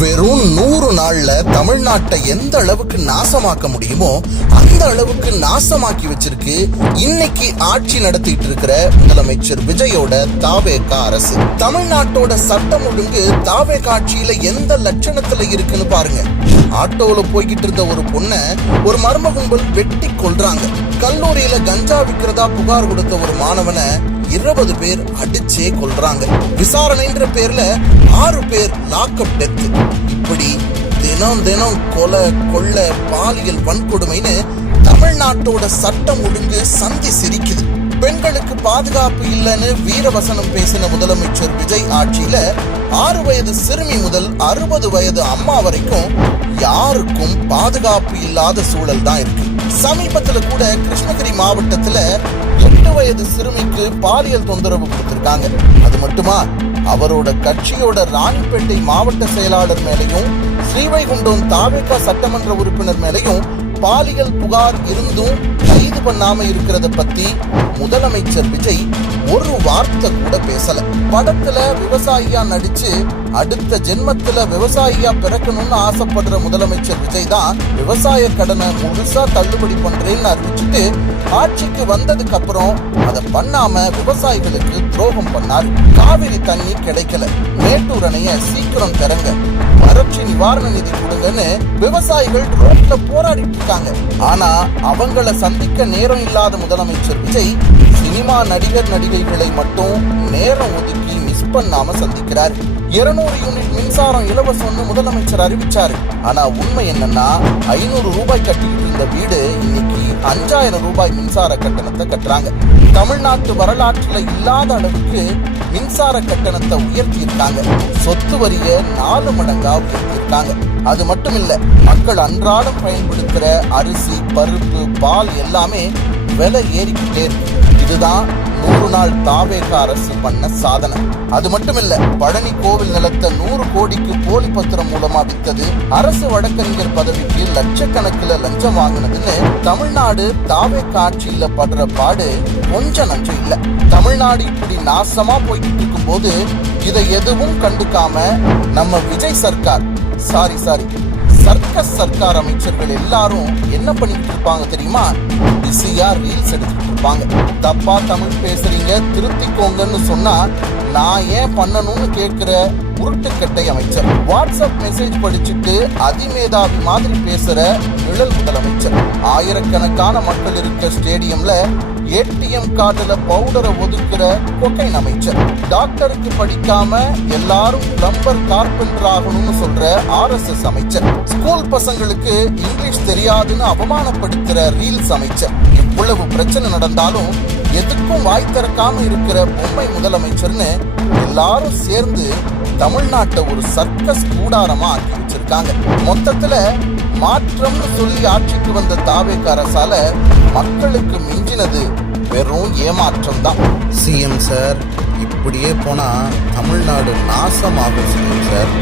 வெறும் 100 நாள்ல தமிழ்நாட்டை எந்த அளவுக்கு நாசமாக்க முடியுமோ அந்த அளவுக்கு நாசமாக்கி வச்சிருக்கு இன்னைக்கு ஆட்சி நடத்திட்டு இருக்கிற முதலமைச்சர் விஜயோட தாவேகா அரசு. தமிழ்நாட்டோட சட்டம் ஒழுங்கு தாவேகா ஆட்சியில எந்த லட்சணத்துல இருக்குன்னு பாருங்க. ஆட்டோல போய்கிட்டு இருந்த ஒரு பொண்ணை ஒரு மர்ம கும்பல் வெட்டி கொல்றாங்க. கல்லூரியில கஞ்சா விற்கிறதா புகார் கொடுத்த ஒரு மாணவனை 20 பேர் அடிச்சே கொல்றாங்க. விசாரணைன்ற பேர்ல 6 பேர் லாக்அப் டெத். இப்படி தினம் தினம் கொலை கொள்ளை பாலியல் வன்கொடுமைன்னு தமிழ்நாட்டோட சட்டம் ஒழுங்கு சந்தி சிரிக்குது. பெண்களுக்கு பாதுகாப்பு இல்லைன்னு வீரவசனம் பேசின முதலமைச்சர் விஜய் ஆட்சியில 6 வயது சிறுமி முதல் 60 வயது அம்மா வரைக்கும் யாருக்கும் பாதுகாப்பு இல்லாத சூழல் தான் இருக்கு. சமீபத்துல கூட கிருஷ்ணகிரி மாவட்டத்துல 8 வயது சிறுமிக்கு பாலியல் தொந்தரவு கொடுத்திருக்காங்க. அது மட்டுமா, அவரோட கட்சியோட ராணிப்பேட்டை மாவட்ட செயலாளர் மேலையும் ஸ்ரீவைகுண்டம் தாவேகா சட்டமன்ற உறுப்பினர் மேலையும் பாலியல் புகார் இருந்தும் கைது பண்ணாம இருக்கிறத பத்தி முதலமைச்சர் விஜய் ஒரு வார்த்தை கூட பேசல. படத்துல விவசாயியா நடிச்சு அடுத்த ஜென்மத்துல விவசாயியா பிறக்கணும்னு ஆசைப்படுற முதலமைச்சர் விஜய் தான் விவசாய கடனை முழுசா தள்ளுபடி பண்றேன்னு அறிவிச்சுட்டு ஆட்சிக்கு வந்ததுக்கு அப்புறம் அதை பண்ணாம விவசாயிகளுக்கு துரோகம் பண்ணாரு. காவிரி தண்ணி கிடைக்கல, மேட்டூர் அணைய சீக்கிரம் திறங்க, வறட்சி நிவாரண நிதி கொடுங்கன்னு விவசாயிகள் ரோட்ல போராடிட்டு இருக்காங்க. ஆனா அவங்கள சந்திக்க நேரம் இல்லாத முதலமைச்சர் விஜய் சினிமா நடிகர் நடிகைகளை மட்டும் நேரம் ஒதுக்கி மிஸ் பண்ணாம சந்திக்கிறார். 200 யூனிட் மின்சாரம் இலவசம்னு முதலமைச்சர் அறிவிச்சாரு. ஆனா உண்மை என்னன்னா 500 ரூபாய் கட்டிட்டு இருந்த வீடு இன்னைக்கு 5000 ரூபாய் மின்சார கட்டணத்தை கட்டுறாங்க. தமிழ்நாட்டு வரலாற்றுல இல்லாத அளவுக்கு மின்சார கட்டணத்தை உயர்த்தி இருக்காங்க. சொத்து வரிய 4 மடங்கா உயர்த்தி இருக்காங்க. அது மட்டும் இல்ல, மக்கள் அன்றாடம் பயன்படுத்துற அரிசி பருப்பு பால் எல்லாமே விலை ஏறிக்கிட்டே இருக்கு. இதுதான் 100 நாள் தாவேகா அரசு பண்ண சாதனை. அது மட்டும் இல்ல, பழனி கோவில் நிலத்தை 100 கோடிக்கு போலி பத்திரம் மூலமா வித்தது, அரசு வழக்கறிஞர் பதவிக்கு லட்சக்கணக்கில் லஞ்சம் வாங்கினதுன்னு தமிழ்நாடு தாவேகா ஆட்சியில படுற பாடு கொஞ்சம் நஞ்சம் இல்ல. தமிழ்நாடு இப்படி நாசமா போய்கிட்டு இருக்கும் போது இதை எதுவும் கண்டுக்காம நம்ம விஜய் சர்க்கார் சர்க்கஸ் சர்க்கார் அமைச்சர்கள் எல்லாரும் என்ன பண்ணிட்டு இருப்பாங்க தெரியுமா? பிஸியா ரீல்ஸ் எடுத்துட்டு இருப்பாங்க. தப்பா தமிழ் பேசுறீங்க திருத்திக்கோங்கன்னு சொன்னா நான் ஏன் பண்ணணும்னு கேட்கிற உருட்டுக்கட்டை அமைச்சர். வாட்ஸ்அப் மெசேஜ் படிச்சுட்டு அதிமேதாவி மாதிரி பேசுற நிழல் முதலமைச்சர். ஆயிரக்கணக்கான மக்கள் இருக்க ஸ்டேடியம்ல ஏடிஎம் கார்டுல பவுடரை ஒதுக்குற கொக்கைன் அமைச்சர். டாக்டருக்கு படிக்காம எல்லாரும் பிளம்பர் கார்பெண்டர் ஆகணும்னு சொல்ற RSS அமைச்சர். ஸ்கூல் பசங்களுக்கு இங்கிலீஷ் தெரியாதுன்னு அவமானப்படுத்துற ரீல்ஸ் அமைச்சர். இவ்வளவு பிரச்சனை நடந்தாலும் எதுக்கும் வாய் திறக்காம இருக்கிற பொம்மை முதலமைச்சர்னு எல்லாரும் சேர்ந்து தமிழ்நாட்டை ஒரு சர்க்கஸ் கூடாரமா ஆக்கி வச்சிருக்காங்க. மொத்தத்துல மாற்றம்னு சொல்லி ஆட்சிக்கு வந்த தாவேகா அரசால மக்களுக்கு மிஞ்சினது வெறும் ஏமாற்றம் தான். சிஎம் சார், இப்படியே போனா தமிழ்நாடு நாசமாகும் சிஎம் சார்.